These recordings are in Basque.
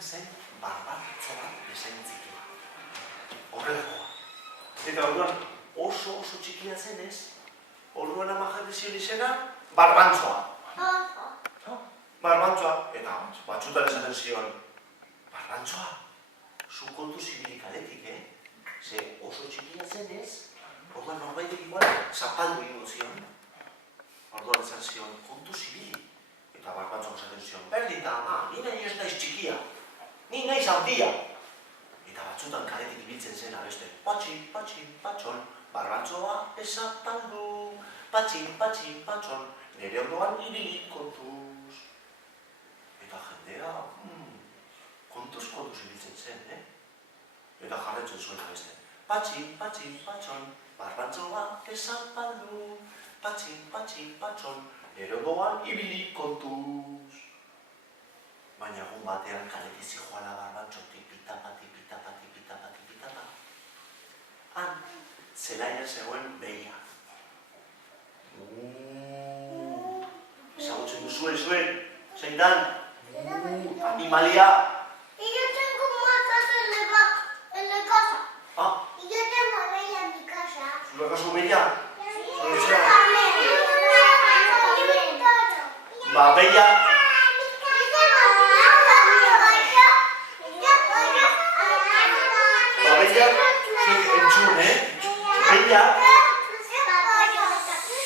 zen barbatza bat bezain txikia. Horrelakoa. Eta orduan oso txikia zenez, orduan ama jarri zion izena barbantzoa. Barbantzoa, eta batzutan esaten zion, barbantzoa, zu kontu zibilik aletik, Ze oso txikia zenez, orduan norbaitek igual zapaldu ingo zion. Orduan esan zion, kontu zibili. Eta barbantzoak esaten zion, berdita ama, ni nahi ez naiz txikia, ni naiz handia. Eta batzutan kaletik ibiltzen zen abeste, patxin, patxon, barbantzoa ez zapaldu, patxin, patxon, nire ondoan ibilik kontuz. Eta jendea, kontuz ibiltzen zen, Eta jarretzen zuen abeste, patxin, patxon, barbantzoa ez zapaldu, patxin, patxon, nire ondoan ibilik kontuz. Baina egun batean kaletik zijoala barbantzotik pitapa. Han, zelaian zegoen behia. Ezagutzen duzuen, zein dan? Animalia. Y yo tengo matas en la casa. Ah. Y yo tengo bella en mi casa. ¿Zure kasu behia? Ba, behia...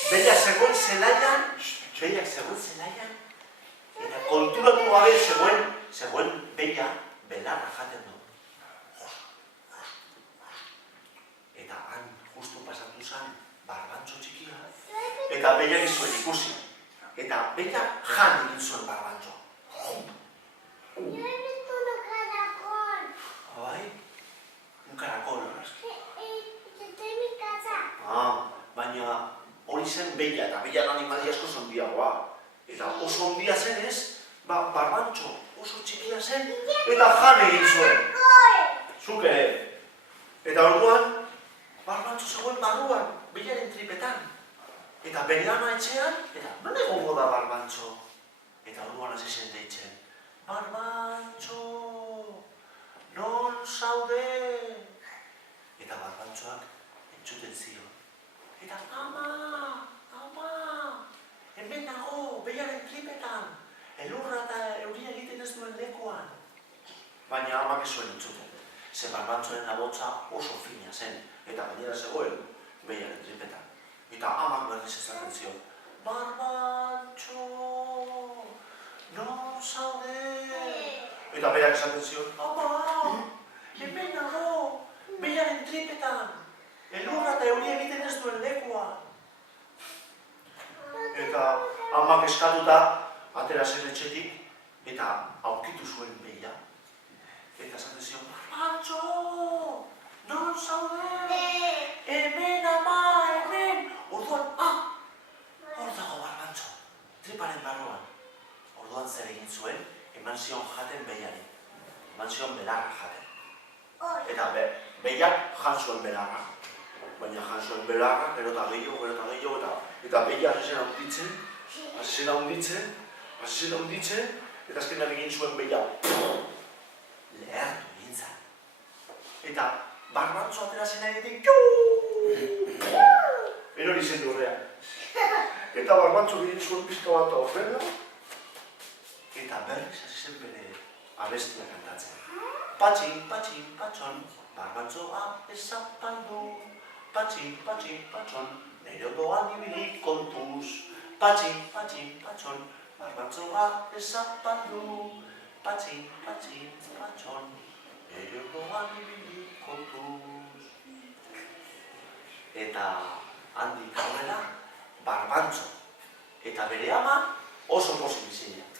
Behia zegoen zelaian, eta konturatu gabe zegoen behia belarra jaten du. Eta han justu pasatu zen barbantzo txikia, eta behia gizuen ikusi. Eta behia jan egin zuen barbantzo. Yo he visto un caracol. Bai? Un caracol. Está en mi casa. Baina hori zen behia, eta behian animalia asko zondiagoa. Eta oso ondia zenez, barbantzo oso txikia zen, eta jan egin zuen. Zuk ere. Eta orduan, barbantzo zegoen barruan, behiaren tripetan. Eta bere ama etxean, eta non egongo da barbantzo? Eta orduan hasi zen deitzen, barbantzo, non zaude? Eta barbantzoak entzuten zion. Eta ama, hemen nago, behiaren tripetan, elurra eta euria egiten ez duen lekuan. Baina amak ez zuen entzuten, ze barbantzoen abotza oso fina zen, eta gainera zegoen behiaren tripetan. Eta amak berriz esaten zion, barbantzo, non zaude? Eta behiak esaten zion, ama, hemen nago, behiaren tripetan, elurra eta euria egiten ez duen lekuan. Eta amak eskatuta atera zen etxetik eta aurkitu zuen behia. Eta esaten zion, barbantzo, non zaude? Hemen ama, hemen! Orduan, hor dago barbantzo, triparen barruan. Orduan zer egin zuen, eman zion jaten behiari. Eman zion belarra jaten. Eta behiak jan zuen belarra. Baina jan zuen belarra, gero eta gehiago, eta behia hasi zen handitzen, eta azkenean egin zuen behia lehertu egin zen. Eta barbantzo atera zen egiten, erori zen lurrean. Eta barbantzo egin zuen pizka bat horrela, eta berriz hasi zen bere abestia kantatzen. Patxin, patxon, barbantzoa ez zapaldu. Patxin, patxon, nire ondoan ibilik kontuz. Patxin, patxon, barbantzoa ez zapaldu. Patxin, patxon, nire ondoan ibilik kontuz. Eta handik aurrera, barbantzo. Eta bere ama oso pozik bizinean.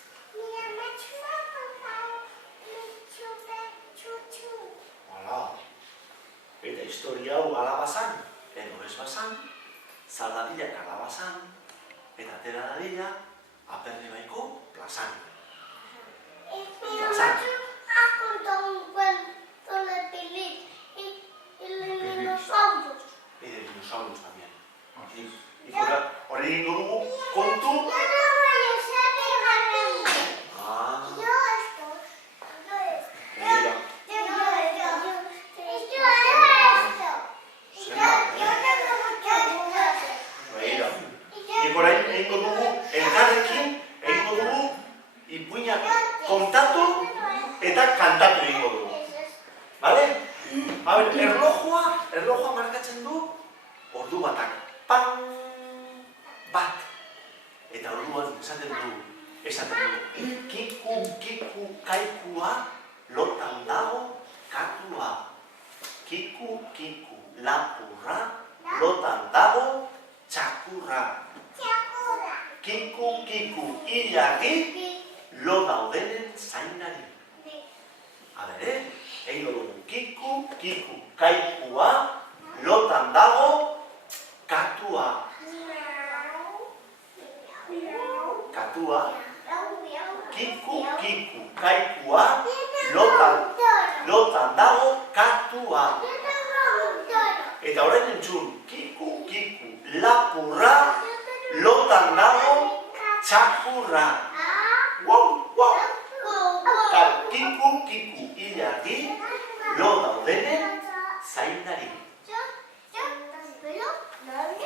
Eta historia hau alabazan, edo ez bazan, zaldadilak alabazan, eta atera dadila, Aperribaiko plazan. Mi mamá ha contado un cuento de Pilín y de dinosaurios. Y de dinosaurios también. Y hori egingo dugu kontu... Yo no voy a ser de Harry. Ah. Yo esto. egingo dugu, elkarrekin, egingo dugu, ipuinak kontatu eta kantatu egingo dugu. Bale? A ber, erlojua markatzen du ordu batak. Pan, bat. Eta orduan esaten du, kiku, kaikua, lotan dago, katua. Kiku, lapurra, lotan dago, txakurra. Kiku, ilargi, lo daudenen zainari. A ber, egingo dugu, kiku, kaikua, lotan dago, katua. Kiku, kaikua, lotan dago, katua. Eta horren entzun, kiku, lapurra, lotan dago, txakurra. Kiku, ilargi, lo daudenen zainari.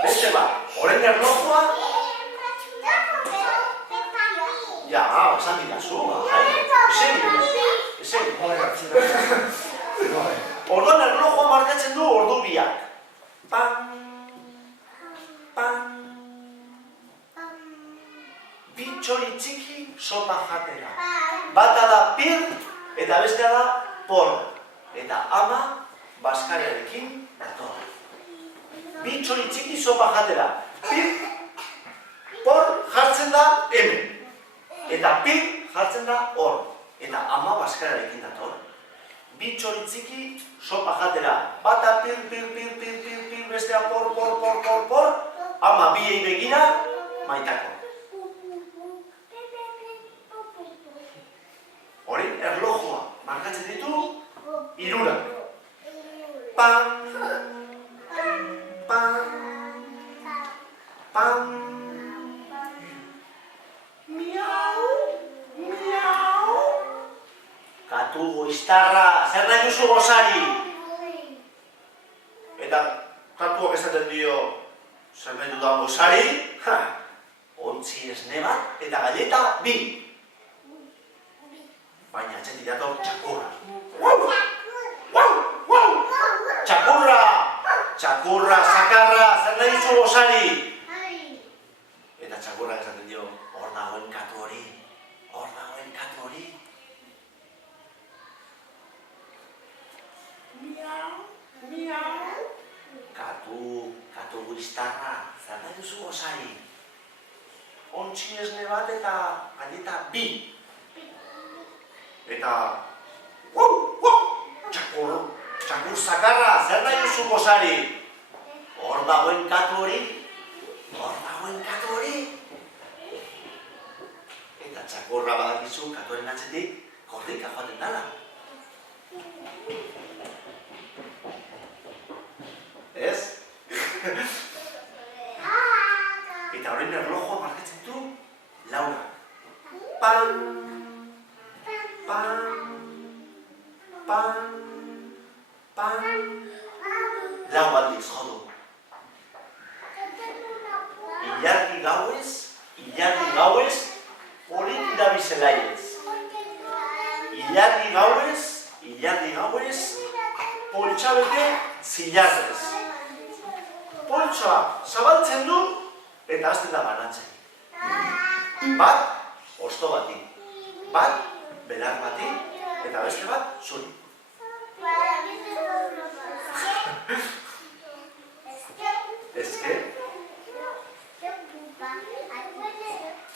Beste bat, horren erlojua... Ja, esan dirazu, eseri. Orduan erlojua markatzen du ordu biak. Pan, bi txori txiki sopa jatera. Bata da pir eta bestea da por. Eta ama baskariarekin dator. Bi txori txiki sopa jatera. Pir, por jartzen da hemen. Eta pir jartzen da hor. Eta ama baskariarekin dator. Bi txori txiki sopa jatera. Bata pir, bestea por. Ama biei begira, maitako. Hori, erlojua markatzen ditu, irura. Pan, miau. Katu goiztarra, zer nahi duzu gozari? Eta katuak esaten dio, zer nahi dudan gozari? Ontzi esne bat eta galleta bi. Baina atxetik dator txakurra. Txakurra, sakarra, zer nahi duzu gozari? Eta txakurra esaten dio, hor dagoen katu hori. Miau. Katu guiztarra, zer nahi duzu gozari? Ontzi esne bat eta galleta bi. Eta... Txakur sakarra, zer nahi duzu gozari? Hor dagoen katu hori. Eta txakurra badakizu katuaren atzetik korrika joaten dala. Ez? Eta horren erlojua markatzen du Laura. Pan. Lau aldiz jodu. Ilargi gauez, poliki da bizelaiez. Ilargi gauez, poltsa zilarrez. Poltsoa zabaltzen du eta hasten da banatzen. Bat, hosto bati. Bat, belar bati. Eta beste bat, zuri. Eske?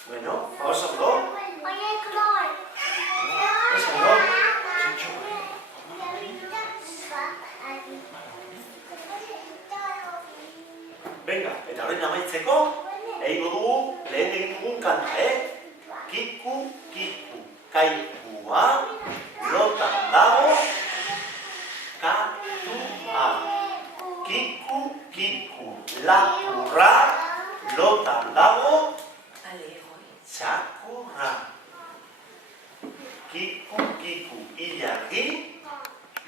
Bueno, vamos a hablar. Venga, eta horren amaitzeko, egingo dugu, lehen egin dugun kanta, Kiku, kaikua, lotan dago, katua. Kiku, lapurra, lotan dago, txakurra. Kiku, ilargi,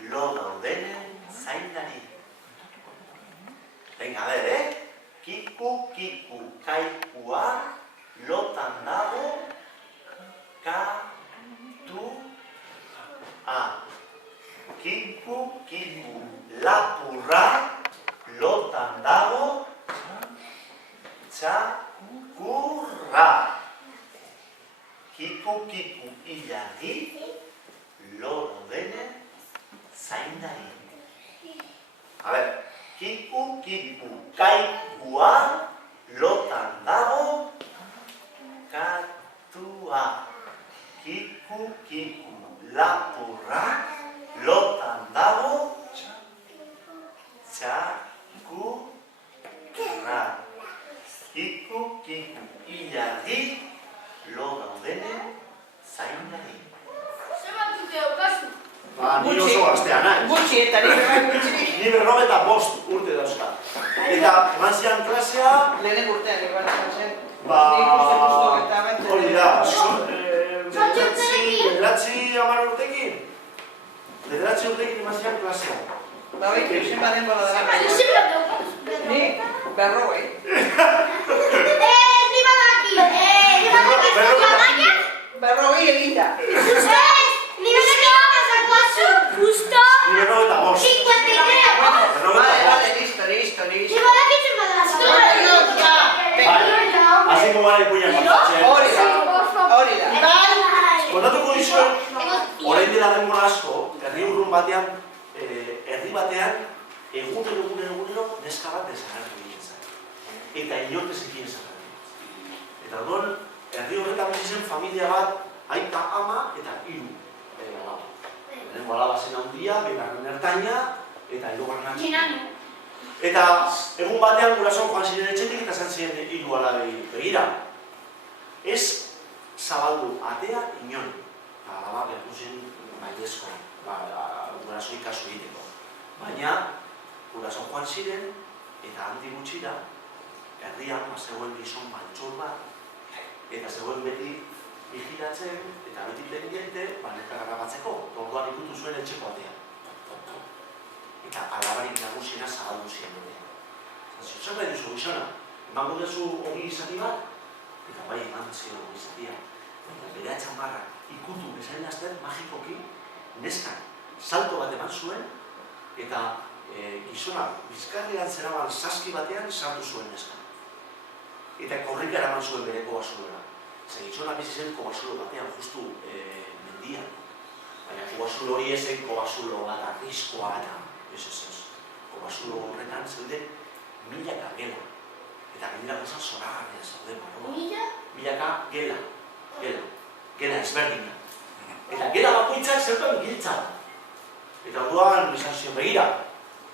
lo daudenen zainari. Venga, a ver, Kiku, kaikua, lotan dago katua. Kiku, kiku, lapurra, lotan dago txakurra. Kiku, kiku, ilargi, loro denen zaindari. A ver, kiku, kiku, kaikua, lotan dago katua. Kiku, kiku, lapurra, lotan dago txakurra. Kiku, kiku, ilargi, loro denen zaindari. Zer dute daukazu? Ni oso gaztea naiz. Gutxi eta ni gutxi. Ni 95 urte dauzka. Eta eman zian klasea... Lehen urtean egon zen. Hori da, bederatzi urtekin eman zian klasea. Ba, hori, zen baden bola dara. Zer daukazu? Ni, berrogei. Ni badaki! Ni badaki! Berrogei eginda. Ni badaki! Justo! Ni 95. 53! Vale, listo. Ni badaki zen Hasiko gara ipuinak kontatzen. Hori da. Kontatuko dizuet, orain dela denbora asko, herri urrun batean, egunero neska bat desagertu egiten zen. Eta inork ezekien desagertu. Eta orduan, herri horretan bizi zen familia bat, aita, ama eta 3 alaba. Lehenengo alaba zen handia, bigarren ertaina, eta hirugarren atxina. Eta egun batean gurasoak joan ziren etxetik eta esan ziren 3 alabei begira. Ez zabaldu atea inon. Alaba gertu zen baiezko, gurasoi kasu egiteko. Baina, guraso joan ziren eta handi gutxira, herrian zegoen gizon maltzur bat, eta zegoen beti vigilatzen eta beti pendiente neka garrabatzeko. Orduan ikutu zuen etxeko atea. Eta alabarik nagusiena zabaldu ziren dute. Zer nahi duzu gizona? Emango duzu hori izati bat? Eta bai eman ziren hori izatia. Baina bere atxambarra ikutu bezain laster magikoki neskan salto bat eman zuen eta gizona bizkarrean zeraban saski batean sartu zuen neskan. Eta korrika eraman zuen bere kobazulora. Zer gizona bizi zen kobazulo batean justu mendian. Baina kobazulo hori ezen kobazulo bat arriskoa eta ez. Kobazulo horretan zeuden milaka gela. Eta gainera gozan zoragarria zauden barroa. Milaka gela. Gela ezberdina. Eta gela bakoitzak zeukan giltza. Eta orduan izan zion begira.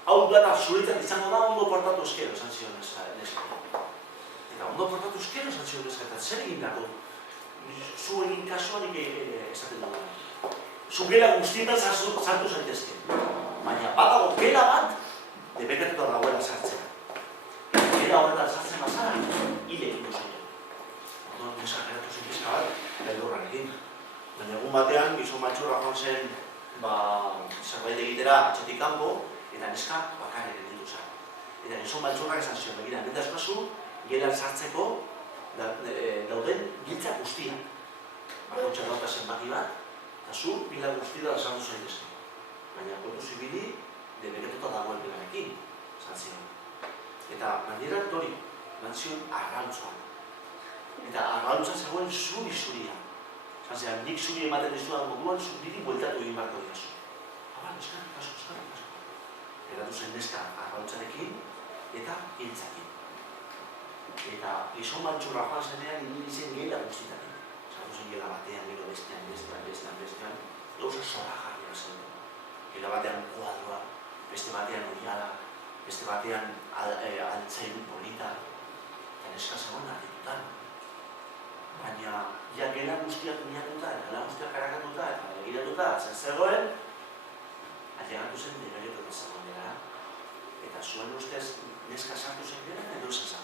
Hau dara zuretzat izango da ondo portatu eskero, esan zion neska. Eta ondo portatu eskero esan zion neska. Eta zer egin dago? Zu egin kasuanik esaten dugu. Zu gela guztietan sartu zaitezke. Baina badago gela bat debekatuta dagoela sartzea. Gela horretan sartzen bazara, hile egin duzaitu. Orduan neska geratu zen pizka bat, beldurran egin. Baina egun batean, gizon matxurra joan zen zerbait egitera atxetik kanpo, eta neska bakarrik gelditu zen. Eta gizon matxurrak esan zion, begira, hemen dauzkazu, gelan sartzeko dauden giltza guztiak. Bakoitzak dauka zenbaki bat, eta zu pila guztira sartu zaitezke. Baina kontu zibili, debekatuta dagoen gelarekin, esan zion. Eta gainera hori, eman zion arrauntzuan. Eta arrauntza zegoen zuri-zuria. Esan zion, nik zuri ematen dizudan moduan, niri bueltatu egin barko diazu. Abal, eskarrik asko. Eratu zen neska arrauntzarekin eta hiltzakin. Eta gizon mantxurra joan zenean ibili zen gela guztitatik. Sartu zen gela batean, gero bestean, gauza zoragarria zen. Gela batean kuadroa, beste batean oiala, beste batean altzairu polita, eta neska zegoen argitutan. Baina, ja gela guztiak miatuta, gela guztiak karakatuta eta begiratuta, zer zegoen, ailegatu zen debekatuta zegoen dela. Eta zuen ustez neska sartu zen gela, edo esan.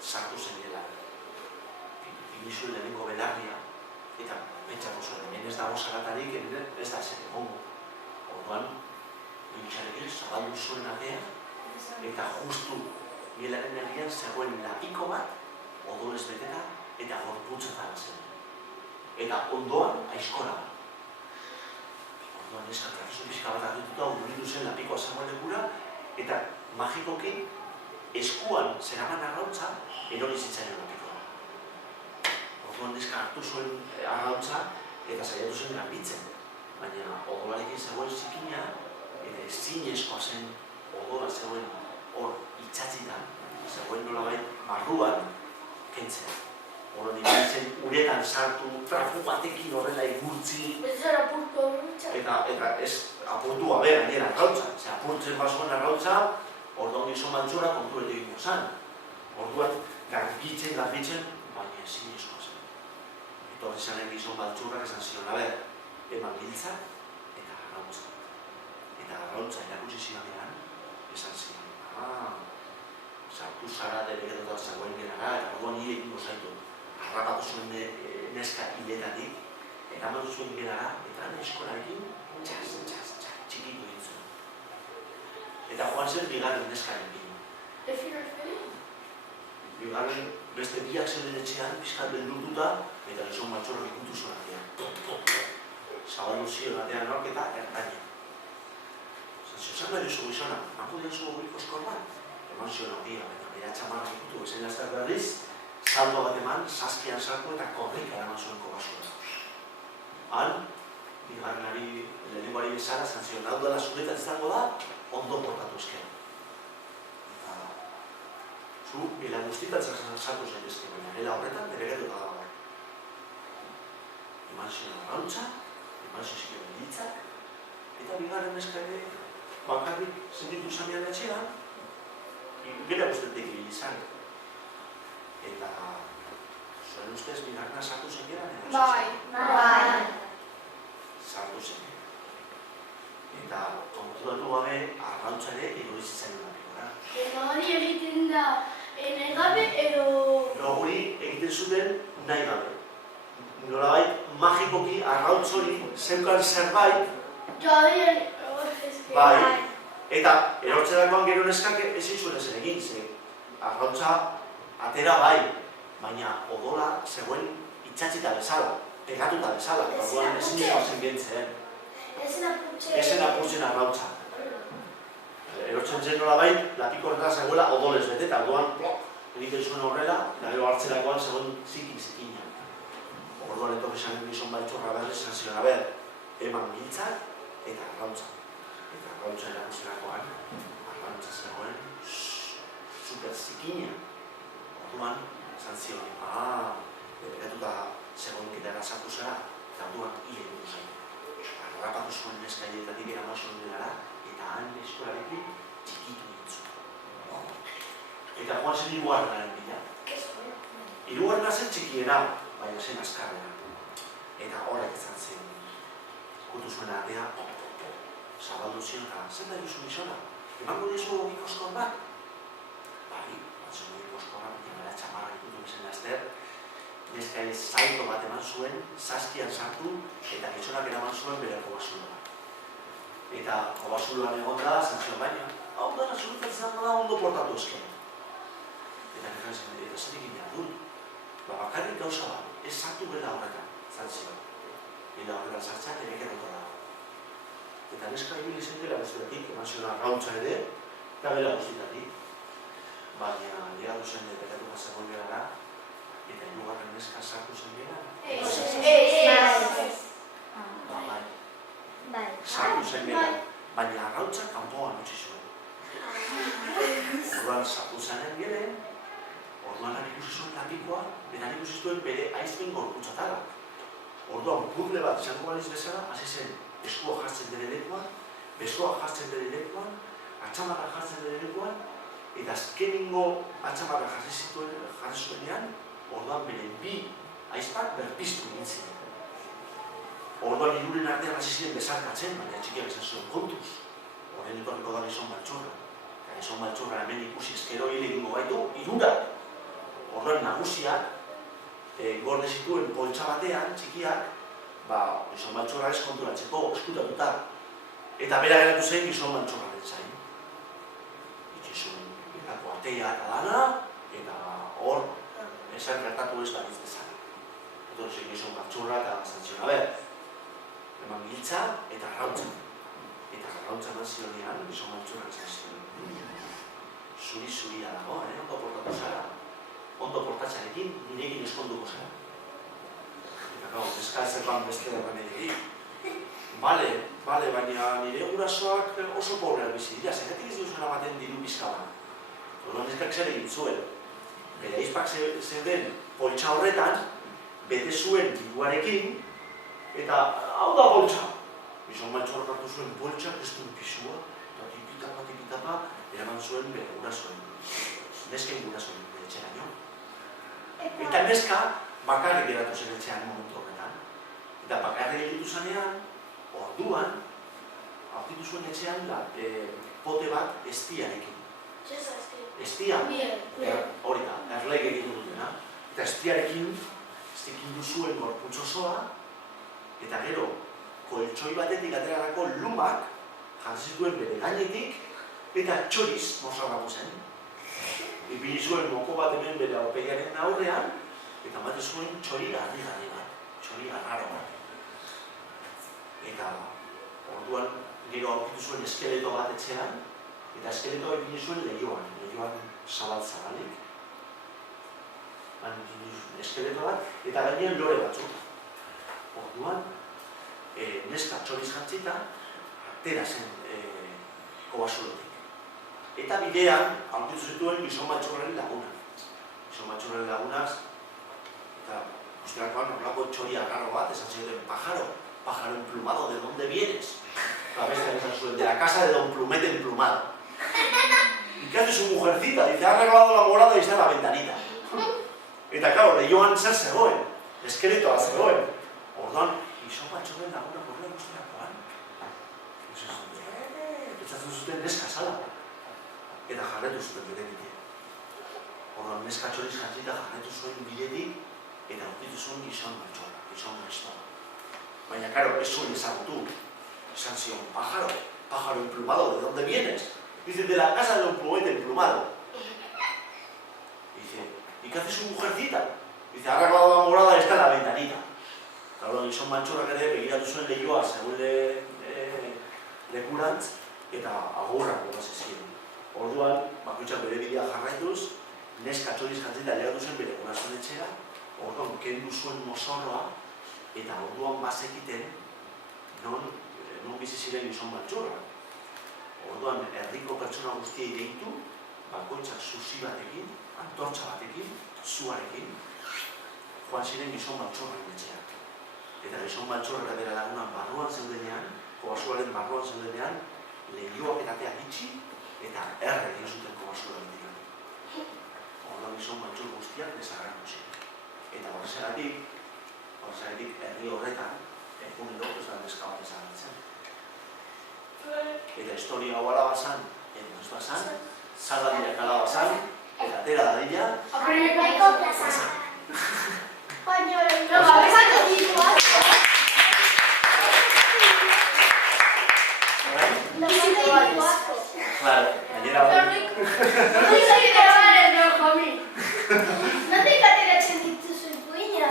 Sartu zen dela. Inizuen lehenengo belarria, eta pentsatu zuen, hemen ez dago zaratarik, ez da zen egongo. Orduan, biltxarekin zabaldu zuen atea, eta justu gelaren herrian zegoen lapiko bat, odolez beteta eta gorputzetan zen. Eta ondoan aizkora. Orduan neska grafizun pixka bat hartuta urbildu zen lapikoa zegoen lekura eta magikoki eskuan zeraman arrautza erori zitzaion lapikoa. Orduan neska hartu zuen arrautza eta saiatu zen garbitzen. Baina odolarekin zegoen zikina eta ezinezkoa zen odola zegoen hor itxatzitan, zegoen nolabait barruan kentzea. Horren ibiltzen uretan sartu, trafu batekin horrela igurtzi. Ez zara apurtu horretza. Eta ez apurtu gabe gainera arrautza. Ze apurtzen bazuen arrautza, orduan gizon maltzura kontuet egingo zen. Orduan garbitzen, baina ezinezkoa zen. Etorri zanen gizon maltzurrak esan zion, eman giltza eta arrautza. Eta arrautza erakutsi zionean, esan zion, sartu zara debegedotat zagoen gerara, eta orduan nire egingo zaitu. Harrapatu zuen neska hiletatik, eraman zuen gerara, eta neskorarekin txikitu egin zuen. Eta joan zen bigarren neskaren bino. Bigarren beste biak zeuden etxean, pixkat beldurtuta, eta gizon maltzorrak ikutu zuen artean. Zabaldu zion batean nork eta ertaina. Zer behar duzu gizona, manko diozu goiko eskor bat? Eman zion horria, baina bera txamarrak ikutu, bezain azter berriz, saldo bat eman, saskian sartu eta korrika eraman zuen kobasura. Han, bigarrenari lehenengoari bezala, zantzion, hau dela zuretan izango da, ondo portatu ezken. Eta, zu, gela guztietan sartu zaitezke, baina gela horretan debegetuta dago. Eman zion arrautza, eman zion hiltzak, eta bigarren eskare bakarrik sentitu zanean etxean, gela guztetek hil izan. Eta, zuen ustez, bigarna sartu zen geran, edo Bai. sartu zen. Eta, konturatu gabe, arrautza ere egorizitzen lapikora. Eta hori egiten da, nahi gabe edo... Hori egiten zuten nahi gabe. Nolabait, magikoki arrautz hori zeukan zerbait, bai. Eta, erortzerakoan gero neskak ezin zuen ezen egin, ze arrautza atera bai, baina odola zegoen itxatzita bezala, pegatuta bezala, orduan ezin zen gentzen. Ezen apurtzen arrautza. Erortzen zen nolabait, lapiko horretara zegoela odolez beteta, orduan egiten zuen horrela, eta gero hartzerakoan zegoen zikina. Orduan etorri zanen gizon baltzorra berriz, esan zion, eman giltzak eta arrautza. Eta arrautza erakusterakoan, arrautza zegoen super zikina. Orduan, esan zion, depekatuta zegoen kitara sartu zara, eta orduan hile dugu zain. Harrapatu zuen neskailetatik eraman zuen denara, eta han eskolarekin txikitu dintzuen. Eta joan zen hirugarrenaren bila. Hirugarrena zen txikiena, baina zen azkarrena. Eta horrek izan zen. Kutu zuen artea, zabaldu zion eta zer da duzu gizona? Emango dizu gogiko eskor bat? Bai, batzen gogiko eskorra, baina bera txamarra ikutu bezen laster, neska zaito bat eman zuen, saskian sartu, eta gizonak eraman zuen bere kobasula. Eta kobasulan egon da, zantzion baina, hau dara zuretan izango da ondo portatu ezken. Eta nire zen, eta zer egin behar dut? Bakarrik gauza bat, ez sartu bela horretan, zantzion. Bela horretan sartzeak ebekerrotu da. Eta neska ibili zen dela bezalatik, eman zion arrautza ere, eta bela guztitatik. Baina, llegatu zen depekatu zegoen gelara, eta hirugarren neska sartu zen gela. Bai. Sartu zen gela, baina arrautza kanpoan utzi zuen. Orduan sartu zenen gelen, orduan ikusi zuen lapikoa, eta ikusi zuen bere aizpen gorputzatara. Orduan, puzzle bat izango baliz bezala, hasi zen eskua jartzen dere lekuan, besoa jartzen dere lekuan, atxamarra jartzen dere lekuan, eta azkeningo atxamarra jarri zuenean, orduan bere bi aizpak berpiztu nintzen. Orduan hiruren artean hasi ziren bezarkatzen, baina txikiak esan zuen kontuz. Horren etorriko da gizon baltzorra. Eta gizon baltzorra hemen ikusi ezkero hile egingo gaitu, hirurak. Orduan nagusiak, gorde zituen poltsa batean, txikiak, gizon baltzorra ez konturatzeko, eskutatuta. Eta bera geratu zen gizon baltzorraren zain. Itxi zuen, erako atea eta dana, eta hor, esan gertatu ez balitz dezala. Entonces, gizon maltzurra eta zantzion, a ber, eman giltza eta arrautza. Eta arrautza eman zionean, gizon maltzurra zantzion. Zuri-zuria dago, ondo portatu zara. Ondo portatxarekin, nirekin eskonduko zara. Eta gau, neska ezerban beste derran egin. Bale, baina nire gurasoak oso pobreak bizi dira, zergatik ez duzen amaten diru pizka bat. Orduan neskak zer egin zuen. Bere aizpak zeuden poltsa horretan, bete zuen diruarekin, eta hau da poltsa. Gizon maltzorrak hartu zuen poltsa, kristun pisua, eta tipitapa, eraman zuen bere gurasoen. Nesken gurasoen bere etxeraino. Eta neska bakarrik geratu zen etxean momentu horretan. Eta bakarrik egitu zanean, orduan, aurkitu zuen etxean pote bat estiarekin. Estia? Hori da, erleik egiten dutena. Eta estiarekin, estikin duzuen gorputz osoa, eta gero, koltsoi batetik aterarako lumak, jarri zituen bere gainetik, eta txoriz mozorratu zen. Ipini zuen moko bat hemen bere aurpegiaren aurrean, eta bate zuen txori garri bat, txori garraro bat. Eta orduan gero aurkitu zuen eskeleto bat etxean, eta eskeletoa ipini zuen lehioan zabal-zabalik. Eskeleto bat, eta gainean lore batzuk. Orduan, neska txoriz jantzita, atera zen kobasulotik. Eta bidean, aurkitu zituen gizon maltzurraren laguna. Gizon maltzurraren lagunaz, eta guztiakoan horrelako txori agarro bat, esan zioten pájaro emplumado, ¿de dónde vienes? La bestia esan zuen, de la casa de don Plumete emplumado. ¿Y qué hace su mujercita? Dice, ha arreglado la morada y está en la ventanita. Eta, claro, lehioan zer zegoen, eskeletoa zegoen. Orduan, gizon maltzurraren laguna horrela guztiakoan. Pentsatzen zuten neska zala. Eta jarretu zuten bere bide. Orduan, neska txoriz jantzita jarretu zuen bidetik, eta aurkitu zuen gizon maltzurra, gizon gaiztoa. Baina, claro, ez zuen ezagutu. Esan zion, pájaro emplumado, ¿de dónde vienes? Dice, de la casa de don Plumete emplumado. Dice, ¿y qué hace su mujercita? Dice, ha arreglado la morada y está en la ventanita. Claro, gizon maltzurrak ere begiratu zuen lehioa segun lekurantz, eta agurrak bota zizien. Orduan, bakoitzak bere bidea jarraituz, neska txoriz jantzita lehatu zen bere gurasoen etxera, orduan, kendu zuen mozorroa, eta orduan bazekiten non bizi ziren gizon maltzurrak. Orduan, herriko pertsona guztiei deitu, bakoitzak zuzi batekin, antortxa batekin, zuarekin, joan ziren gizon maltzurrak etxeak. Eta gizon maltzurrak bere lagunan barruan zeudenean, kobasuaren barruan zeudenean, lehioak etateak itxi, eta erre egin zuten kobasuaren dira. Orduan gizon maltzur guztiak desagertu ziren. Eta horrezagatik, herri horretan, egunero ez da neska bat desagertzen. Eta historia hau alabazan, ez bazan, zardadiak alabazan, eta atera dadila, Baiko plaza. Baina, babesako dituak. claro, gainera hori. Nondik ateratzen dituzu ipuinak?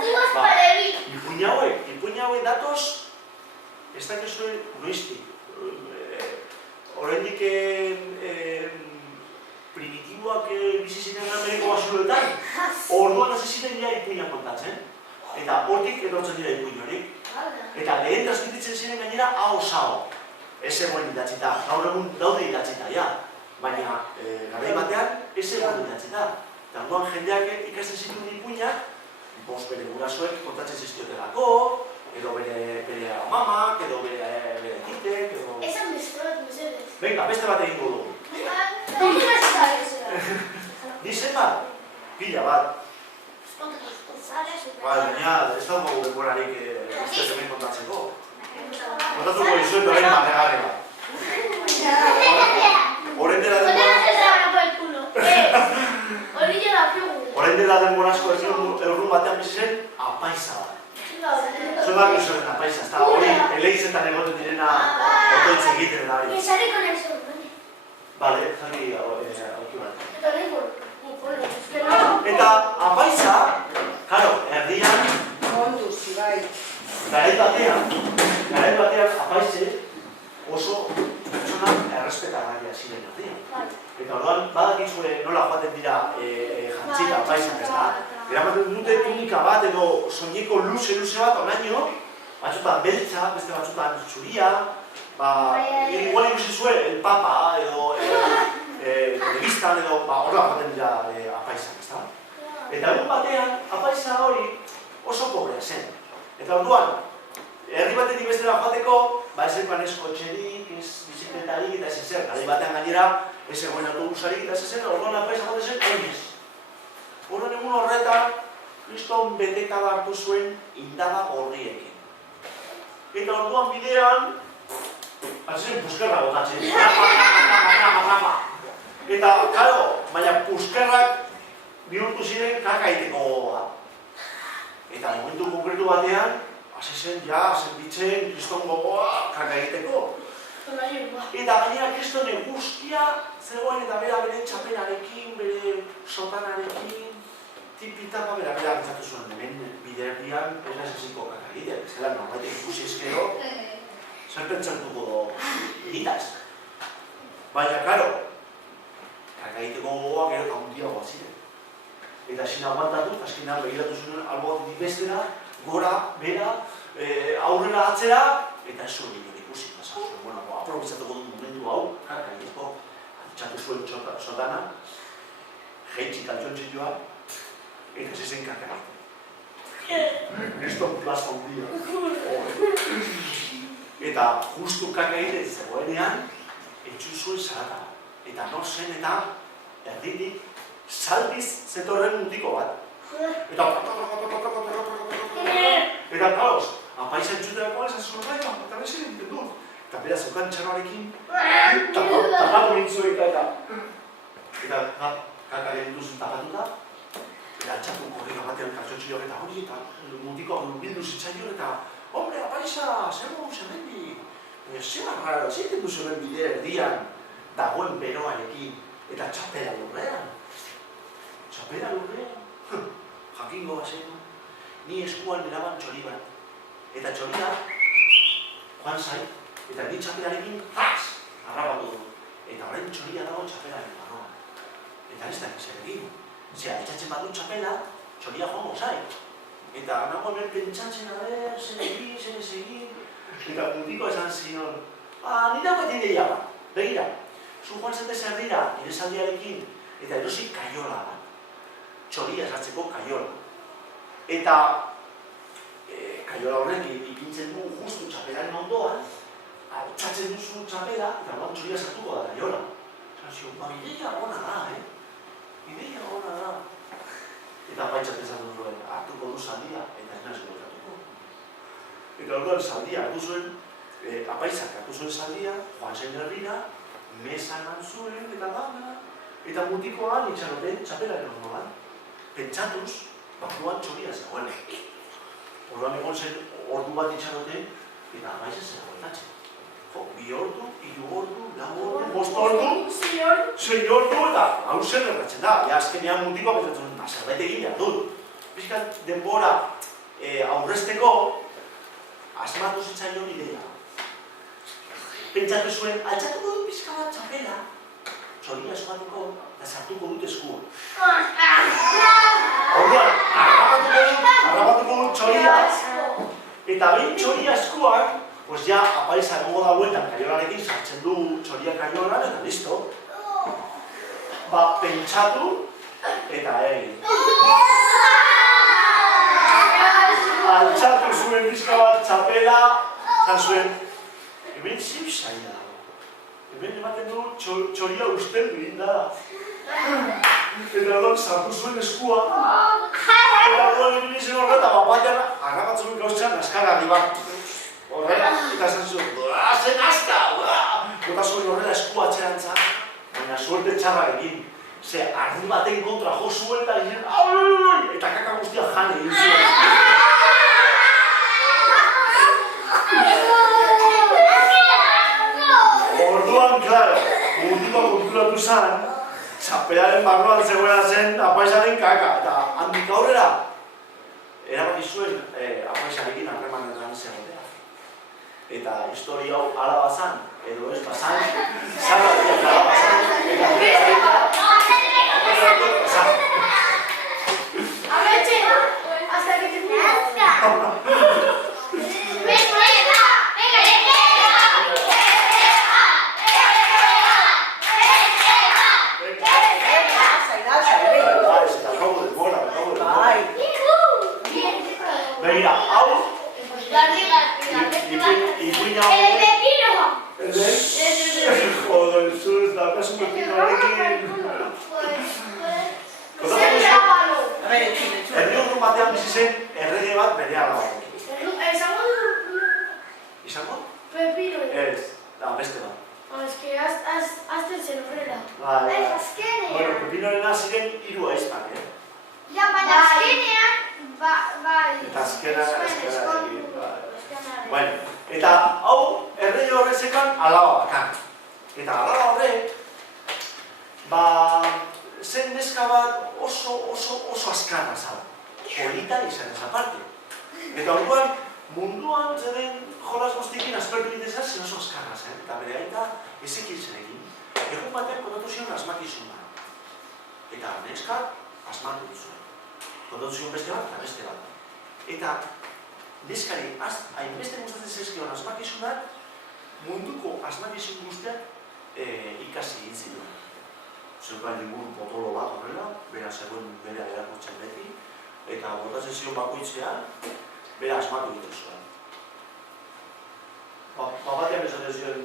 Ipuin hauek datoz, ez dakizuen noiztik. Oraindik primitiboak bizi ziren Ameriko basuloetan, orduan hasi ziren ja ipuinak kontatzen. Eta hortik etortzen dira ipuin horik. Eta lehen transmititzen ziren gainera hau-sao. Ez egoen idatzita, gaur egun daude idatzita, ja. Baina, garai batean, ez egoen idatzita. Eta orduan jendeak ikasten zituen ipuinak, bere gurasoek kontatzen zizkiotelako, edo bere amamak, edo bere kitek, edo... Esan bezkoak, mesedez. Venga, beste bat egingo du. Ni zenbat? Pila bat. Baina, ez dago denborarik ez hemen kontatzeko. Kontatuko dizuet orain bategarri bat. Orain dela denbora asko eurrun batean bizi zen apaiza bat. Zuen bat guzuen apaiza, ez da hori eleizetan egoten direna otoitz egiten da. Esareko nahi zuen, Bale, jarri auki bat. Eta apaiza itxita apaisak, ezta? Eramaten dute tunika bat edo soineko luze bat onaino, batzutan beltza, beste batzutan zuria, igual ikusi zuen el papa edo telebistan edo horrela jaten dira apaisak, ezta? Eta egun batean, apaisa hori oso pobrea zen. Eta orduan, herri batetik bestera joateko, ez zegoen ez kotxerik, ez bizikletarik eta ez ezer. Garai batean gainera, ez zegoen autobusarik eta ez ezer, orduan apaisa joate zen, oinez. Horren egun horretan, kriston betekada hartu zuen indaba gorriekin. Eta orduan bidean, hasi zen puskerra botatzen. Eta, karo, baina puskerrak bihurtu ziren kaka egiteko gogoa. Eta momentu konkretu batean, hasi zen, sentitzen kriston gogoa kaka egiteko. Eta gainera kriston guztia zegoen eta bere txapelarekin, bere sotanarekin, tipitapa bera pentsatu zuen, hemen bide erdian ez naiz eziko kaka egitea, ez dela norbaitek ikusi ezkero, zer pentsatuko egitaz. Baina, karo, kaka egiteko gogoak gero eta handiagoa ziren. Eta ezin aguantatu, azkenean begiratu zuen albo batetik bestera, gora, bera, aurrera atzera, eta ez zuen gero ikusi. Bueno, aprobetxatuko dut momentu hau, kaka egiteko, altxatu zuen sotana, jeitxik altxontzik joan, eta ez ezen kaka egiten. Kriston plaza handia. Eta justu kaka egiten zegoenean, etxu zuen zarata. Eta nor zen eta erditik saldiz zetorren mutiko bat. Eta kaos, apaisa entzuterakoa esan zuen baina, eta bezin egiten dut. Eta bera zeukan txarroarekin, tapatu nintzuen kaka. Eta kaka egin duzen tapatuta, eta altxatu korrika batean kartxotxilok eta hori, eta mutiko bildu zitzaion, eta hombre, apaisa, zer mogu zemendik? Zer arraro, zer egiten duzu hemen bide erdian, dagoen beroarekin, eta txapela lurrean. Txapela lurrean? Jakingo bazen, ni eskuan eraban txori bat. Eta txoria, joan zai, eta ni txapelarekin, harrapatu du. Eta horren txoria dago txapelaren barroan. Eta ez da zer egin. Zer, altxatzen badu txapela, txoria joango zai. Eta nago hemen pentsatzen, zer egin. Eta mutiko esan zion, ni dago etin deia bat, begira. Zu joan zente zer dira, nire zaldiarekin, eta erosi kaiola bat. Txoria esartzeko kaiola. Eta kaiola horrek ipintzen du justu txapelaren ondoan, altxatzen duzu txapela, eta guan txoria sartuko da kaiola. Zan ideia ona da, Ideia ona da. Eta paitxat esan duen, hartuko du zaldia, eta ez nahez gotatuko. Eta orduan zaldia hartu zuen, apaisak hartu zuen zaldia, joan zen herrira, mesan antzuen eta dana, eta mutikoan itxaroten txapelaren ondoan. Pentsatuz, barruan txoria zegoen. Orduan egon zen ordu bat itxaroten, eta apaisak zegoetatzen. Bi ordu, 3 ordu, 4 ordu, 5 ordu, 6 ordu, eta hau zer erratzen da. Azkenean mutikoa pentsatzen, zerbait egin behar dut. Bizkat denbora aurrezteko, asmatu zitzaion ideia. Pentsatu zuen, altxatuko dut pixka bat txapela, txoria eskuatuko, eta sartuko dut eskua. Orduan, harrapatuko dut txoria, eta behin txoria eskuak, pues ja, apaisa egongo da bueltan kaiolarekin, sartzen du txoria kaiolan, eta listo. Pentsatu, eta egin. Altxatu zuen pixka bat txapela, zan zuen, hemen zipsaia dago. Hemen ematen du txoria ustel duinda. Eta orduan sartu zuen eskua, eta orduan egin zen horretan, batean harrapatzen gauztzean askargarri bat. Horrela, eta esan zuen, zen aska! Bota zuen horrela eskua atxerantza, baina suerte txarrarekin. Ze, ardi baten kontra jo zuen eta egin, eta kaka guztia jan egin zuen. Orduan, klaro, mutiko konturatu zen, txapelaren barruan zegoela zen apaisaren kaka, eta handik aurrera, erabaki zuen apaisarekin harremanetan zegoela. Eta historia hau ala bazan, edo ez bazan, zarra ala bazan, eta Mundian bizi zen errege bat bere alabarekin. Esango Izango? Pepino. Ez, da, beste bat. Es que hazten zen horrela. Bai, Ez, azkenean. bueno, Pepinarena ziren 3 aizpak, Ja, baina azkenean, bai. Eta azkenean, eskondu. Bueno, eta hau errege horrezekan alaba bakar. Eta alaba horrek, zen neska bat oso azkarra zara. Polita izan ez aparte. Eta orduan, munduan zeden jolas guztiekin aspertu ditezak zen oso azkarra zen. Eta bere aita ezekil zen egin. Egun batean kontatu zion asmakizun bat. Eta neska asmatu zuen. Kontatu zion beste bat eta beste bat. Eta neskari hainbeste gustatzen zezkion asmakizunak, munduko asmakizun guztiak ikasi egin zituen. Zeukan liburu potolo bat horrela, bera zegoen bera erakurtzen beti, eta botatzen zion bakoitzean, bera asmatu egiten zuen. Batean esaten zion,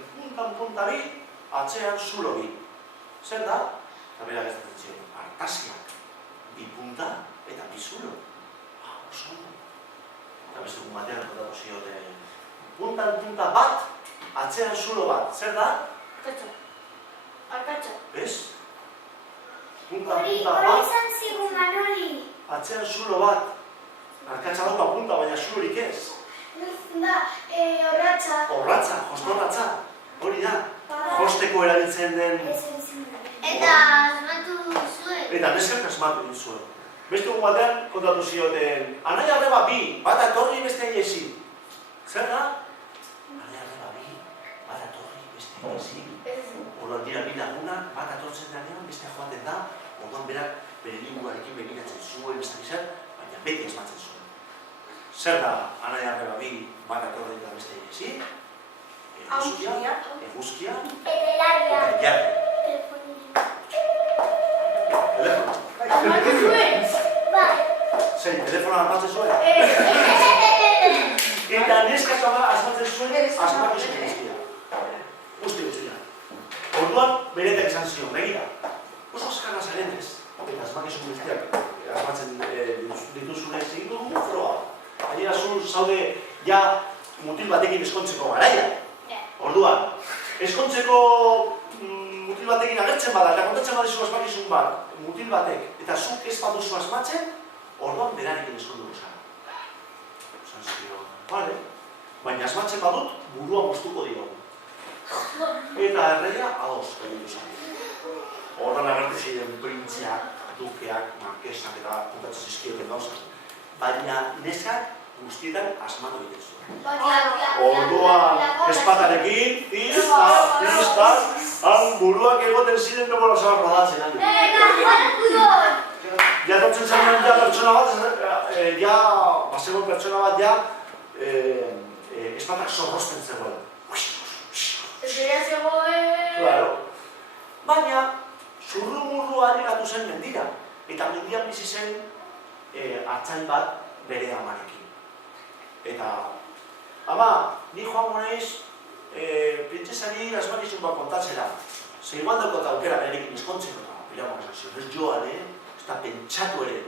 punta bi, atzean zulo bi. Zer da? Eta bera gaztatzen zion, artasiak, bi punta eta bi zulo. Oso ondo. Eta beste egun batean kontatu zioten, punta bat, atzean zulo bat. Zer da? Arkatxo. Ez? Punta Hori bat, izan zigun Manoli. atzean zulo bat. Arkatxa dauka punta, baina zulorik ez. Da, horratxa. Horratza, jostorratza. Hori da. Josteko erabiltzen den... Eta asmatu zuen. Eta neskak asmatu egin zuen. Beste egun batean kontatu zioten, anai arreba bi, bat atorri beste iesi. Zer da? Anai arreba bi, bat atorri beste iesi. Orduan dira bi lagunak, bat atortzen denean, beste joaten da, orduan berak bere liburuarekin begiratzen zuen, ez da izan, baina beti asmatzen zuen. Zer da anai arreba bi, bat atorri eta beste iesi? Eguzkia, Elelaria. eta jarri. Telefono. Asmatu zuen. Bai. Zein, telefonoan asmatzen zuen? Eta neskak asmatzen zuen, asmakizun guztia. Guztia. Orduan, beretak izan zion, begira. Oso azkarra zarenez, eta asmakizun guztiak asmatzen dituzunez egin dugu froa. Gainera zaude ja mutil batekin eskontzeko garaia. Orduan, eskontzeko mutil batekin agertzen bada, eta kontatzen badizu asmakizun bat, mutil batek, eta zuk ez baduzu asmatzen, orduan berarekin eskonduko zara. Zan zion, bale, baina asmatzen badut, burua moztuko diogu. Eta erreia, ados, egitu zan. Horren agertu ziren printzeak, dukeak, markesak eta kontatzen zizkioten gauzak. Baina neskak guztietan asmatu egiten zuen. Orduan, espatarekin, pista, han buruak egoten ziren memora zaharra rodatzen. Ja tortzen zanen ja pertsona bat, bazegoen pertsona bat ja, espatak zorrozten zegoen. Ez dira zegoen... Claro. Baina, zurru-murru alegatu zen mendira. Eta mendian bizi zen hartzain bat bere amarekin. Eta, ama, ni joango naiz printzesari asmakizun bat kontatzera. Ze igual daukot aukera berekin eskontzeko eta piramak esan zion. Ez joan, ez da pentsatu ere.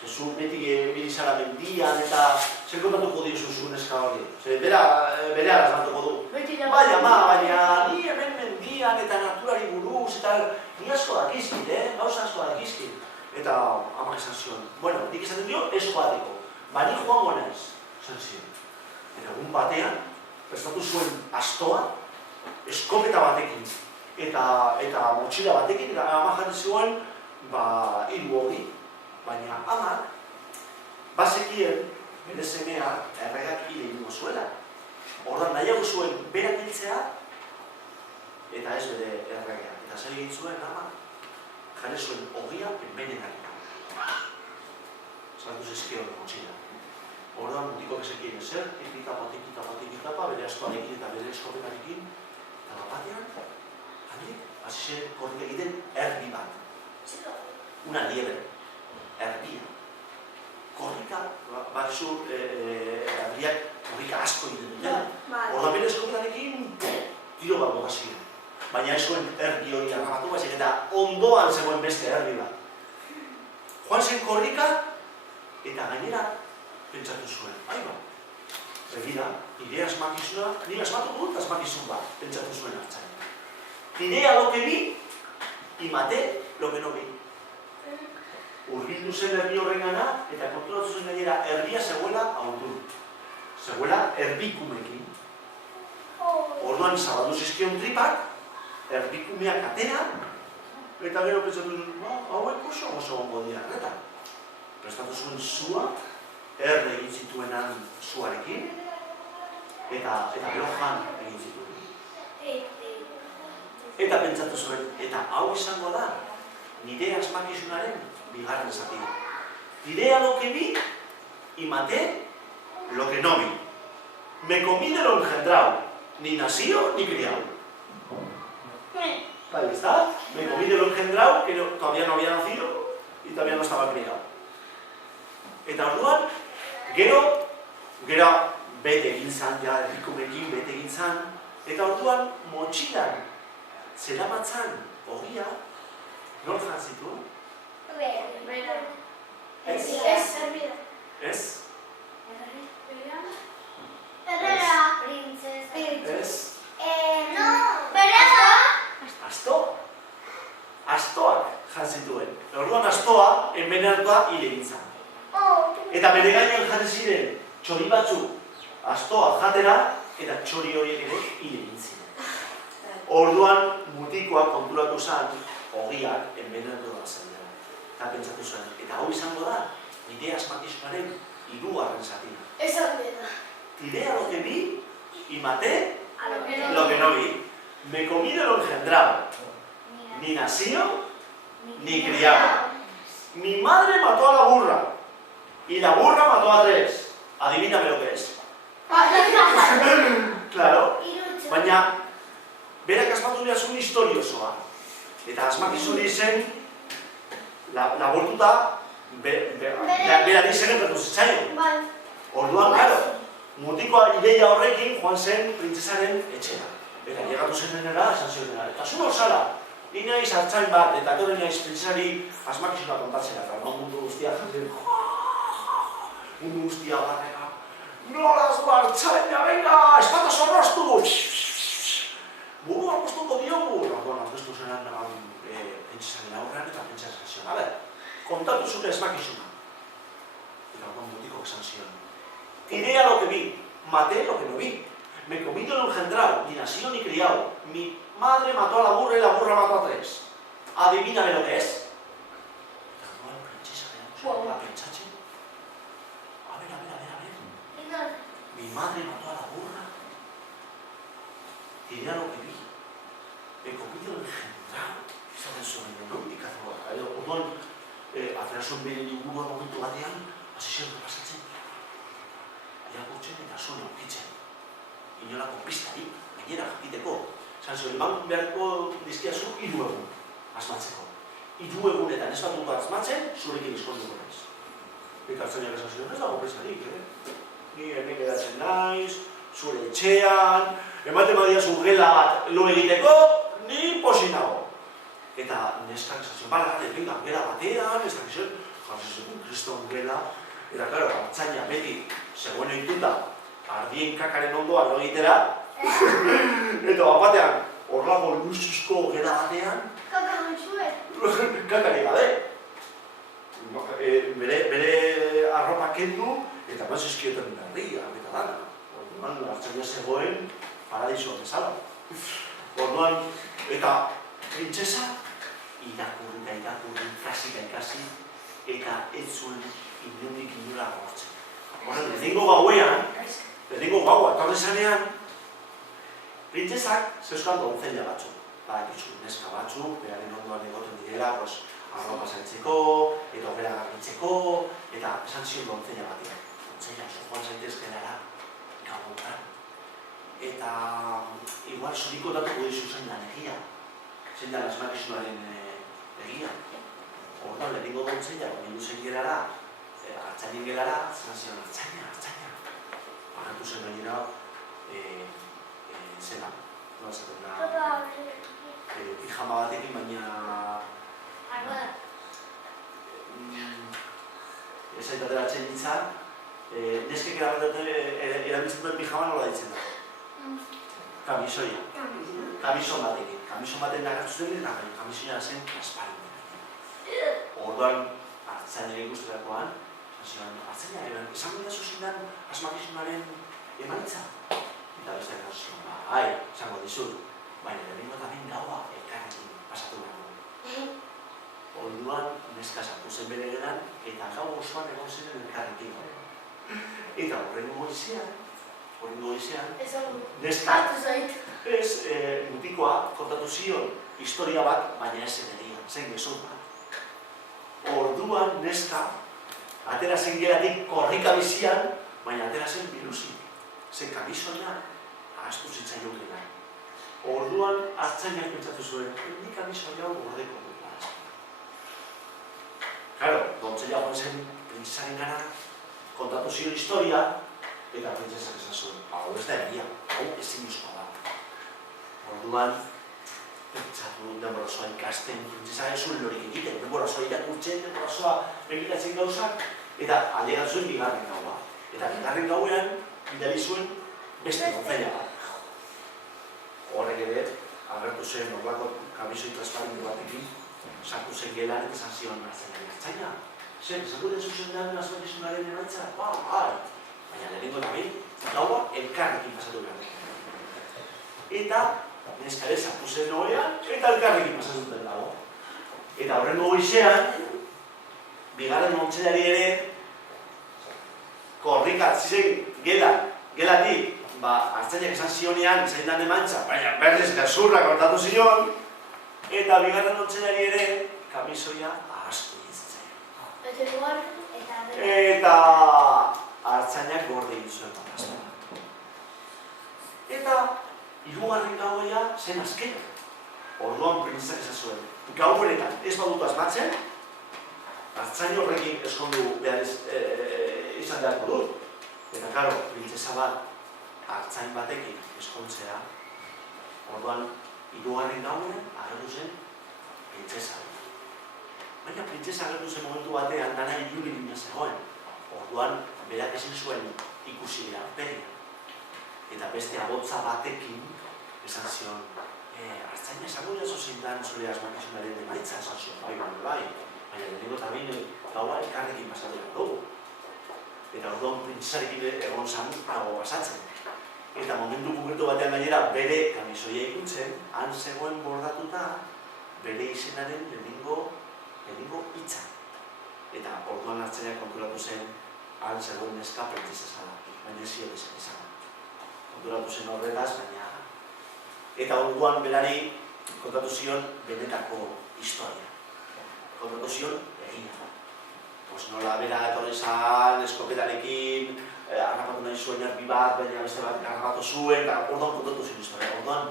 Ze zu beti bilizara mendian eta zer kontatuko diozu zu neska hori. Ze bere asmatuko du. Baina, baina, ni hemen mendian eta naturari buruz eta ni asko dakizkit, gauza asko dakizkit. Eta amak esan zion, bueno, nik esaten dio ez joateko. Ba, ni joango naiz, esan zion. Eta egun batean, prestatu zuen astoa, eskopeta batekin, eta motxila batekin, eta amak jaten zuen, hiru hori. Baina amak, bazekien, bere semea erregak hile egingo zuela. Ordan nahiago zuen berak hiltzea, eta ez bere erregea. Eta zer egin zuen amak, jarri zuen ogia envenenarik. Zartu zizkion motxila. Ordan mutiko bezekien ezer, tikitapa, bere astoarekin eta bere eskopetarekin, eta bapatean, handik, hasi zen korrika egiten erbi bat. Una liebre, erbia. Korrika, batzu erbiak korrika asko egiten dutela. Ordan bere eskopetarekin, tiro bat bota ziren. Baina ez zuen erbi hori arrabatu baizik eta ondoan zegoen beste erbi bat. Joan zen korrika, Eta gainera, pentsatu zuen, aiba, begira, nire asmakizuna, nire asmatuko dut asmakizun bat, pentsatu zuen hartzaile. Nire lo que vi, y maté lo que no vi. Urbildu zen herri horrengana, eta konturatu zen gainera, herria zegoela aurdu. Zegoela erbikumekin. Orduan zabaldu zizkion tripak, erbikumeak atera, eta gero pentsatu zuen, hauek oso gongo dira, eta prestatu zuen zua, erre egin zituenan zuarekin, eta gero jan egin zituen. Eta pentsatu zuen, eta hau izango da, nire asmakizunaren bigarren zatia. Diré a lo que vi y maté lo que no vi. Me comí de lo engendrado, ni nacido ni criado. Ahí está. Me comí de lo engendrado, que todavía no había nacido y todavía no estaba criado. Eta orduan, gero bete egin zan, ja, errikumekin bete egin zan, eta orduan motxilan zeramatzan ogia, nor jan zituen? Ez? Ez? Astoak jan zituen. Orduan astoa, envenenatua hil egin zan. Eta bere gainean jarri ziren txori batzu astoa jatera, eta txori horiek ere hil egin ziren. Orduan mutikoak konturatu zan, ogiak envenenatua zen dela. Eta pentsatu zuen, eta hau izango da, nire asmakizunaren hirugarren zatia. Tiré a lo que vi y maté lo que no vi. Me comí de lo engendrado, ni nacido ni criado. Mi madre mató a la burra y la burra mató a 3. Adivíname lo que es. Claro, baina berak asmatu behar zuen historiosoa. Eta asmakizun izen labortuta berari segertatu zitzaion. Orduan, claro, mutikoa ideia horrekin joan zen printzesaren etxera. Eta llegatu zenenera, esan zionera. Eta zu zara, ni naiz hartzain bat, eta gero naiz printzesari asmakizuna kontatzera. Eta mundu guztia jaten, mundu guztia barreka. Nola zu hartzaina, venga, espata zorroztu! Burua postuko diogu! Orduan, aurkeztu zenan printzesaren aurrean eta printzesaren zion. A ber, kontatu zure asmakizuna. Eta orduan mutiko esan zion. Tiré a lo que vi, maté lo que no vi. Me comí de lo engendrado, ni nacido ni criado. Mi madre mató a la burra y la burra mató a 3. Adivíname lo que es. La princesa quedamos la pensache. A ver. Mi madre mató a la burra. Tiré a lo que vi. Me comí de lo engendrado. Zaten zuen, nondik azoa. Orduan, aterasun bere ingurua momentu batean, hasi zen pasatzen. Irakurtzen eta zuen aurkitzen. Inolako pistari, gainera jakiteko. Zan zuen, eman beharko dizkiazu 3 egun asmatzeko. 3 egunetan ez bat dut asmatzen, zurekin eskonduko naiz. Eta hartzainak esan ziren, ez dago pistarik, Ni hemen geratzen naiz, zure etxean, ematen badia zu gela bat lo egiteko, ni posin nago. Eta neskak esan ziren, bala, venga, gela batean, ez dakizen, jarri zuen, kriston gela. Eta, klaro, hartzaina beti zegoen egituta, ardien kakaren ondoan lo egitera, eta batean, horlago luzuzko gela batean, kakari gabe. Bere arropa kendu, eta eman zizkioten berria, eta dana. Orduan, hartzaina zegoen paradiso bezala. Orduan, eta printzesa, irakurri, klasika ikasi, eta ez zuen inundik inura gortzen. Horren, lehenengo gaua, etorri zanean, printzesak zeuzkan donzella batzuk. Badakizu, neska batzuk, beraren ondoan egoten direla, arropa zaintzeko, eta obera garbitzeko, eta esan zion donzella batean. Donzella, joan zaitezkenara, gauetan. Eta, igual, zuriko datuko dizu zein da egia. Zein da asmakizunaren egia. Hortan, lehenengo donzella, nidu zen gerara, hartzainen gelara, zena zion, hartzaina. Arratu zen gainera, zena, nola zaten da, pijama batekin, baina... ezait ateratzen nintzen, neskek erabiltzen duen pijama nola ditzen da. Kamisoia. Kamison batekin. Kamison batekin agertu zen, eta kamisoia zen transparente. Orduan, hartzainak ikusterakoan, hartzainak, esan dira zuzenan asmakizunaren emaitza. Eta beste gauzio, bai, esango dizut, baina lehenengo eta behin gaua elkarrekin pasatu behar. Orduan, neska sartu zen bere geran, eta gau osoan egon zen elkarrekin. Eta horrengo goizean, neska ez mutikoa kontatu zion historia bat, baina ez egia, zen gezur bat. Orduan neska, atera zen geratik korrika bizian, baina atera zen biluzik. Zen kamisoia ahaztu zitzaion gena. Orduan hartzainak pentsatu zuen, nik kamisoia hau gordeko dut. Claro, dontzela joan zen printzesaren gara, kontatu zion historia, eta printzesak esan zuen, hau ez da egia, hau ezin uzkoa da. Orduan, pentsatu denbora osoa ikasten, printzesaren zuen lorik egiten, denbora osoa irakurtzen, denbora osoa begiratzen gauzak, eta aldegatu zuen bigarren gaua. Eta bigarren gauean, bidali zuen beste dontzela bat. Horrek ere, agertu zen horlako kamisoi transparente batekin, sartu zen gelan eta esan zion hartzaina. Zer, esango den zuzendean asmakizunaren emaitza? Bai. Baina lehenengo eta behin, gaua elkarrekin pasatu behar. Eta neskare sartu zen ohean, eta elkarrekin pasatu duten dago. Eta horrengo goizean, bigarren ontzelari ere, korrika zizen gelatik, hartzainak esan zionean, zain dan emantza, baina berriz gezurra kortatu zion, eta bigarren ontzelari ere, kamisoia ahaztu ditzatzen. Eta hartzainak gorde egin zuen patazta. Eta hirugarren gauea zen azkena. Orduan printzak esan zuen. Gau beretan ez badut asmatzen, hartzain horrekin eskondu behar izan beharko dut. Eta karo, printzesa bat hartzain batekin eskontzea, orduan hirugarren gauean agertu zen printzesa. Baina printzesa agertu zen momentu batean dana ilunirina zegoen. Orduan, berak ezin zuen ikusi dira aurpegia. Eta beste agotza batekin esan zion, hartzaina esango jaso zintan zure asmakizunaren emaitza, esan zion, bai, baina lehenengo eta behin gaua elkarrekin pasatu behar dugu. Eta orduan printzesarekin egon zan dago pasatzen. Eta momentu konkretu batean gainera bere kamisoia ikuntzen, han zegoen bordatuta bere izenaren lehenengo hitza. Eta orduan hartzainak konturatu zen, han zegoen neska printzesa zala, baina zio dezen izan. Konturatu zen horretaz, baina... Eta orduan berari kontatu zion benetako historia. Kontatu zion egina. Nola bera etorri zan, eskopetarekin, harrapatu nahi zuen erbi bat, baina beste bat harrapatu zuen, eta orduan kontatu zion historia. Orduan,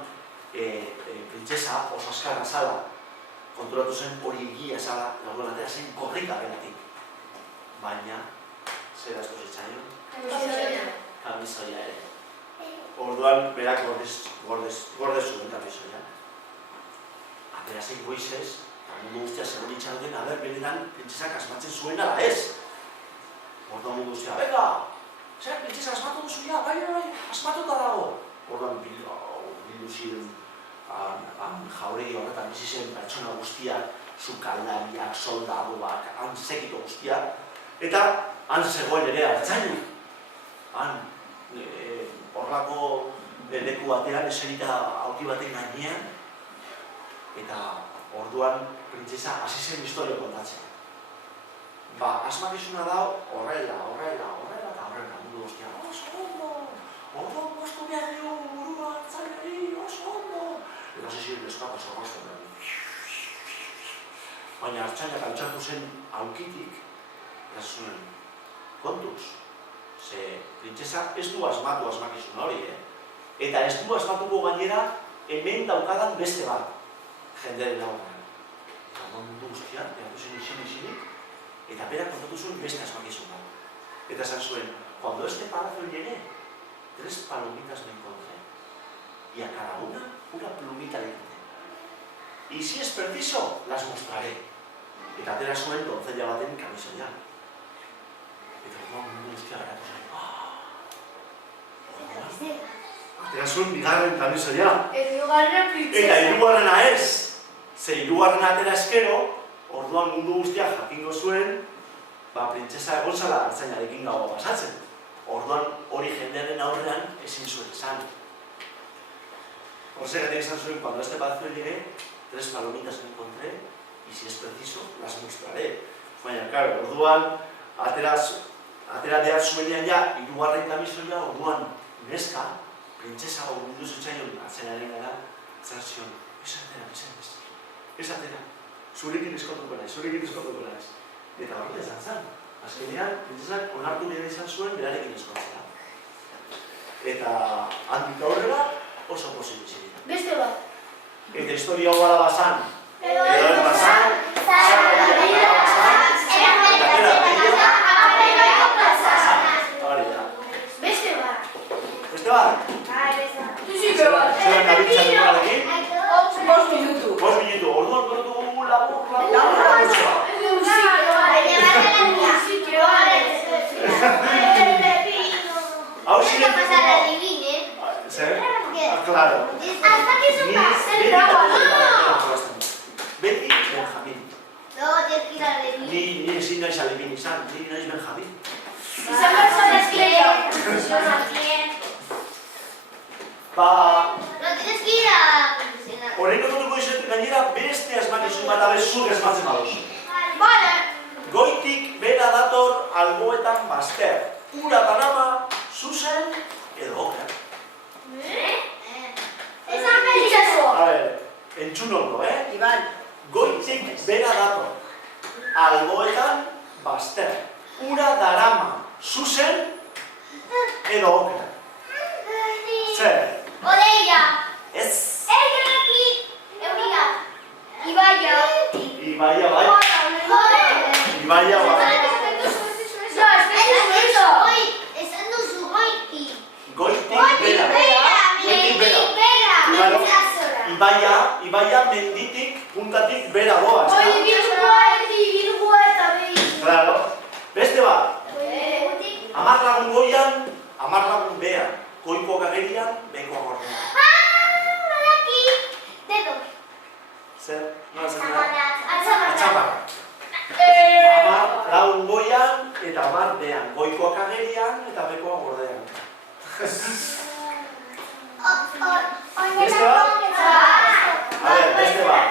printzesa oso azkarra zala, konturatu zen hori egia zala, orduan atera zen korrika beratik. Baina, zer asko zitzaion? Kamisoia ere. Orduan, berak gorde zuen kamisoia. Atera zen goizez, mundu guztia zegoen itxaroten, aber, benetan, printzesak asmatzen zuen ala ez. Orduan mundu guztia, venga, zer, printzesa asmatu duzu ya, bai, asmatuta dago. Orduan bildu ziren jauregi horretan bizi zen pertsona guztiak, sukaldariak, soldaduak, han sekito guztiak, eta han zegoen ere hartzaina. Han, horrelako leku batean, eserita aurki baten gainean, eta orduan printzesa hasi zen historia kontatzen. Asmakizuna da horrela, eta horrela, mundu guztia, oso ondo, orduan bostu behar dugu burua hartzainari, oso ondo. Eta hasi ziren eskapa zorrazten behar. Baina hartzainak altxatu zen aukitik, eta zuen, kontuz, ze printzesa ez du asmatu asmakizun hori, eta ez du asmatuko gainera hemen daukadan beste bat. Jenderen aurrean. Eta mundu guztian, behatu zen izinik, eta berak kontatu zuen beste asmakizun bat. Eta esan zuen, cuando este palacio llegue, 3 palomitas me encontré. Y a cada una plumita le quité. Y si es preciso, las mostraré. Eta atera zuen donzella baten kamisoia. guztia garatu zen. Atera zuen bigarren kamisoia. Eta hirugarrena ez. Ze hirugarrena atera eskero, orduan mundu guztia jakingo zuen, printzesa egon zala artzainarekin gaua pasatzen. Orduan hori jendearen aurrean ezin zuen esan. Horsegatik esan zuen, cuando este palacio llegue, 3 palomitas me encontré, y si es preciso, las mostraré. Baina, claro, orduan, atera behar zuenean ja, hirugarren kamisoia, orduan, neska, printzesa urbildu zutzaion artzainaren gara, zan zion, ez atera, zurekin eskotuko naiz. Eta horrela izan zen. Azkenean, printzesak onartu behar izan zuen berarekin eskotzea. Eta handik aurrera oso posible ziren. Beste bat. Eta historia hau bada bazan, edo ez bazan, Beste bat. beste bat? Zeran gabiltzan dugunarekin? 5 minutu. 5 minutu, orduan dugu labur. Hau ziren zer? Claro. Beti Benjamin. Ni ezin naiz Alevin izan, ni naiz Benjamin. Horrein kontuko izuetu gainera beste asmakizun bat abez zuk esmatzen badozu. Goitik bera dator alboetan bazter. Ura darama, zuzen edo oker. A ver, entzun ondo, Iban. Goitik bera dator alboetan bazter. Ura darama, zuzen edo oker. Zer? Odeia. Ez. Ibaia. Ibaia bai. Ibaia bai. Esan duzu goiti. Goitik bera. Ibaia menditik, puntatik bera doa. Claro. Beste bat. 10 lagun goian, 10 lagun behan. Goikoak agerian, bekoak ordean. Zer? Nola zen da? Atxamarra. 10 lagun goian eta 10 behan. Goikoak agerian eta bekoak ordean. Beste bat? A ver, beste bat.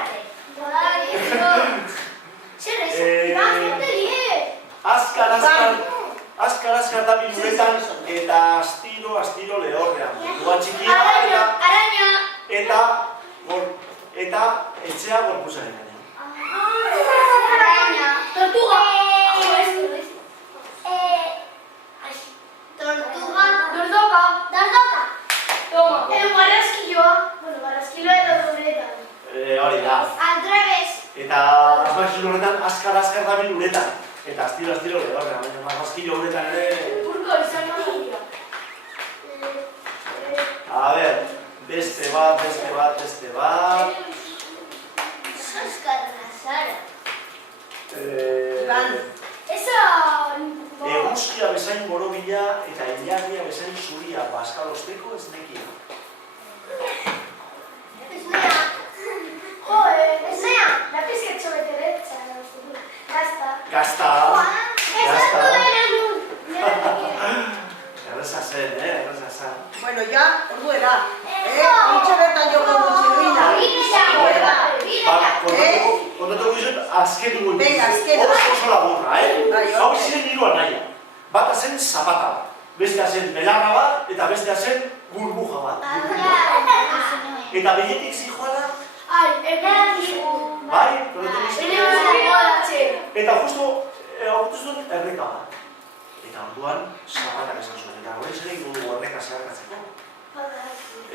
Azkar da biluretan eta astiro lehorrean. Gua txikia eta etxea gorpuzaren gainean. Tortuga. Dardoka. Barraskiloa edo duretan. Hori da. Aldrebes. Eta asmakizun horretan azkar da biluretan. Eta astiro lehorrean. Baina asmakizun horretan ere... Burko izan magia. A ver, beste bat. Zaskarra zara. Iban. Eguzkia bezain borobila eta ilargia bezain zuria bazkalosteko ez nekia. Esnea. Esnea. Lapizketxo beteretza. Gazta. Erreza zen. Bueno, ya, orduera. Itxe bertan joko dut ziruina. Kontatuko izan, azken dugu. Venga, azkena. Oso laburra, Hau ziren hiru anaia. Bata zen zapata bat. Bestea zen belarra bat, eta bestea zen burbuja bat. Eta behietik zijoala... Bai, kontatuko izan. Eta justo, aurtu zuen erreka bat. Eta orduan, zapatak esan zuen. Eta hori zer egin dugu erreka zeharkatzeko.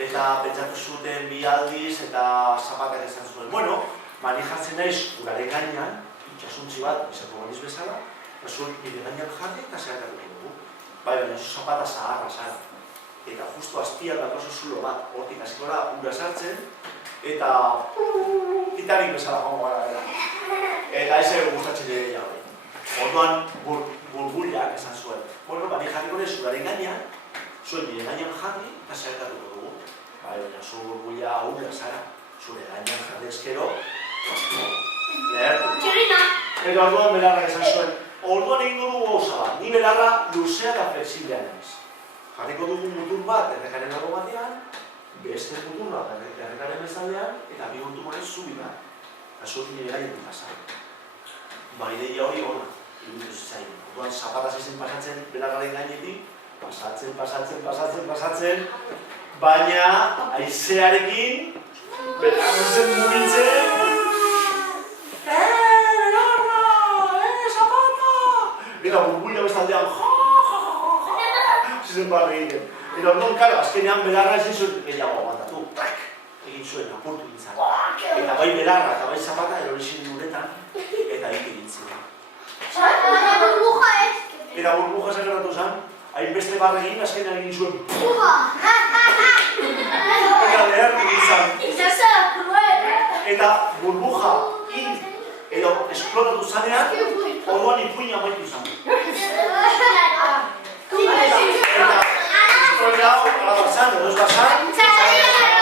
Eta pentsatu zuten bi aldiz eta zapatak esan zuen. Bueno, manejatzen naiz uraren gainean, itxasuntzi bat, izako baniz bezala, eta zuen nire gainean jarri eta zeharkatuko dugu. Bai, baina oso zapata zaharra zara. Eta justo azpian bat oso zulo bat, hortik hasiko da ura sartzen, eta Titanic bezala joango gara dela. Eta ez gustatzen dira hori. Orduan burbuliak esan zuen. Bueno, jarriko nez zuraren gainean, zuen nire gainean jarri, eta zertatuko dugu. Baina, zu burbuia ahula zara, zure gainean jarri ezkero, lehertu. Txirrina. Eta orduan belarrak esan zuen, orduan egingo dugu gauza bat, ni belarra luzea eta flexiblea naiz. Jarriko dugu mutur bat errekaren dago batean, beste mutur bat errekaren bezaldean, eta bi mutur horrez zubi bat. Eta zuen nire gainean pasa. Ba, ideia hori hona, iruditu zitzaigun. Orduan zapataz izen pasatzen belarraren gainetik, pasatzen, baina haizearekin belarra zen mugitzen. Eta burbuila bestaldean, zizen barri egiten. Eta orduan, karo, azkenean belarra ezin zuen gehiago aguantatu, egin zuen, apurtu gintzen. Eta bai belarra eta bai zapata erorezin uretan, eta egin zintzen. Burbuja ez. Eta burbuja zageratu zen, hainbeste barra egin, azkenean egin zuen. Eta lehertu gintzen. Eta burbuja hil edo esplotatu zanean, orduan ipuin amaitu zen. Eta historia hau, ala bazan, edo ez bazan,